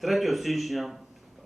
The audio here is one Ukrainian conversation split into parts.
3 січня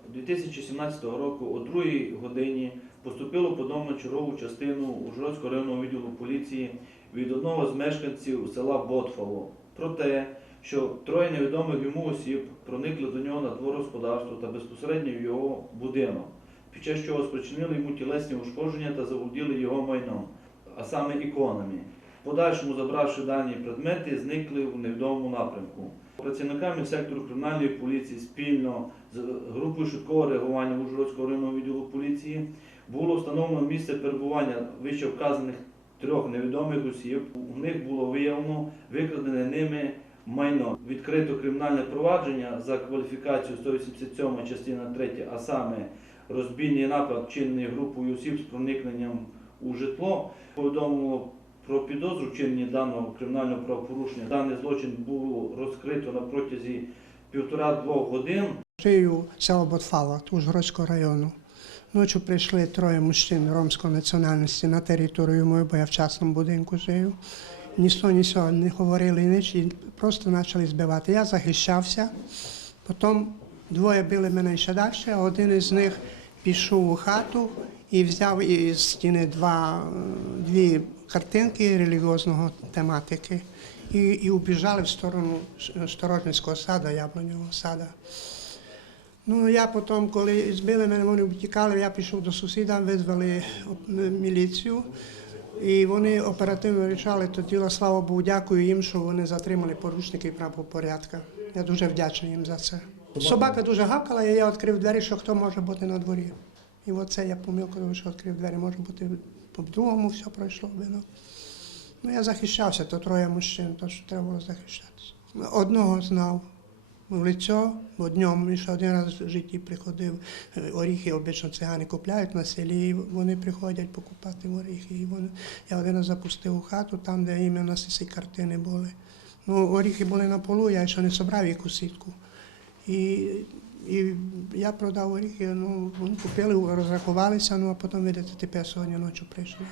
2017 року о 2 годині поступило на чергову частину Ужгородського районного відділу поліції від одного з мешканців села Ботфало про те, що троє невідомих йому осіб проникли до нього на двор господарства та безпосередньо в його будинок, під час чого спричинили йому тілесні ушкодження та заволоділи його майном, а саме іконами. Подальшому, забравши дані предмети, зникли в невідомому напрямку. Працівниками сектору кримінальної поліції спільно з групою швидкого реагування Ужгородського районного відділу поліції було встановлено місце перебування вище вказаних трьох невідомих осіб. У них було виявлено викрадене ними майно. Відкрито кримінальне провадження за кваліфікацією 187 частина 3, а саме розбійний напад, вчинений групою осіб з проникненням у житло. Повідомило про підозру вчинення даного кримінального правопорушення. Даний злочин було розкрито на протязі півтора-двох годин. Жию село Ботфало, Ужгородського району. Ночі прийшли троє мужчин ромської національності на територію мою, бо я в частному будинку жию. Ніхто ні сього не говорили ніч і просто почали збивати. Я захищався. Потім двоє били мене ще далі, а один із них пішов у хату і взяв із стіни два, дві картинки релігіозного тематики і, і убіжали в сторону Сторожницького саду, яблунього сада. Ну, я потім, коли збили мене, вони втікали, я пішов до сусіда, визвали міліцію. І вони оперативно вирішали то діло, слава Богу, дякую їм, що вони затримали порушників правопорядка. Я дуже вдячний їм за це. Собака дуже гавкала, і я відкрив двері, що хто може бути на дворі. І оце я помилку, що відкрив двері, може бути по-другому все пройшло. би, Ну. ну, я захищався, то троє мужчин, то що треба було захищатися. Одного знав в лицо, бо днем ще один раз в житті приходив. Е, Оріхи обично цигани купляють на селі, і вони приходять покупати оріхи. І вони, я один раз запустив у хату, там, де іменно ці картини були. Ну, оріхи були на полу, я ще не собрав їх сітку. І, і я продав оріхи, ну, вони купили, розрахувалися, ну а потім, видите, тепер сьогодні ночі прийшли.